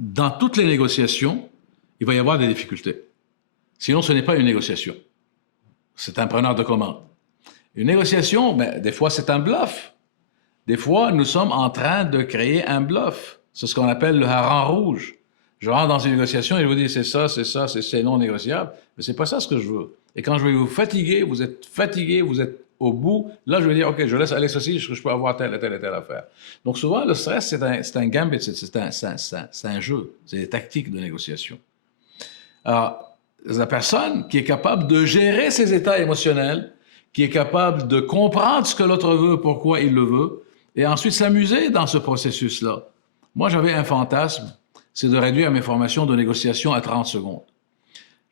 dans toutes les négociations, il va y avoir des difficultés. Sinon, ce n'est pas une négociation. C'est un preneur de commande. Une négociation, ben, des fois, c'est un bluff. Des fois, nous sommes en train de créer un bluff. C'est ce qu'on appelle le hareng rouge. Je rentre dans une négociation et je vous dis c'est ça, c'est non négociable. Mais c'est pas ça ce que je veux. Et quand je vais vous fatiguer, vous êtes au bout, là je vais dire ok, je laisse aller ceci, je peux avoir telle et telle et telle affaire. Donc souvent le stress c'est un gambit, c'est un jeu, c'est des tactiques de négociation. Alors la personne qui est capable de gérer ses états émotionnels, qui est capable de comprendre ce que l'autre veut, pourquoi il le veut, et ensuite s'amuser dans ce processus-là. Moi j'avais un fantasme, c'est de réduire mes formations de négociation à 30 secondes.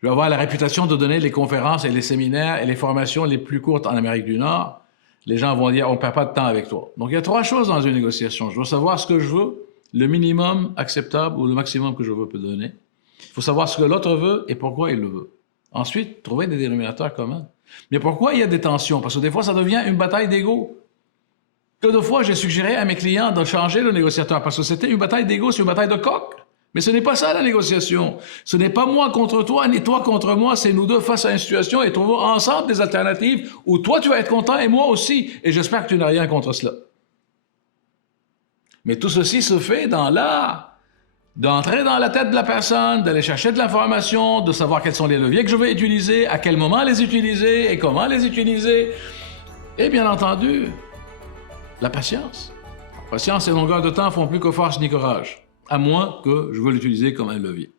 Je vais avoir la réputation de donner les conférences et les séminaires et les formations les plus courtes en Amérique du Nord. Les gens vont dire, on ne perd pas de temps avec toi. Donc, il y a 3 choses dans une négociation. Je dois savoir ce que je veux, le minimum acceptable ou le maximum que je veux donner. Il faut savoir ce que l'autre veut et pourquoi il le veut. Ensuite, trouver des dénominateurs communs. Mais pourquoi il y a des tensions? Parce que des fois, ça devient une bataille d'ego. Que de fois, j'ai suggéré à mes clients de changer le négociateur parce que c'était une bataille d'ego, c'est une bataille de coq. Mais ce n'est pas ça la négociation. Ce n'est pas moi contre toi, ni toi contre moi, c'est nous deux face à une situation et trouvons ensemble des alternatives où toi tu vas être content et moi aussi. Et j'espère que tu n'as rien contre cela. Mais tout ceci se fait dans l'art d'entrer dans la tête de la personne, d'aller chercher de l'information, de savoir quels sont les leviers que je vais utiliser, à quel moment les utiliser et comment les utiliser. Et bien entendu, la patience. Patience et longueur de temps font plus que force ni courage. À moins que je veux l'utiliser comme un levier.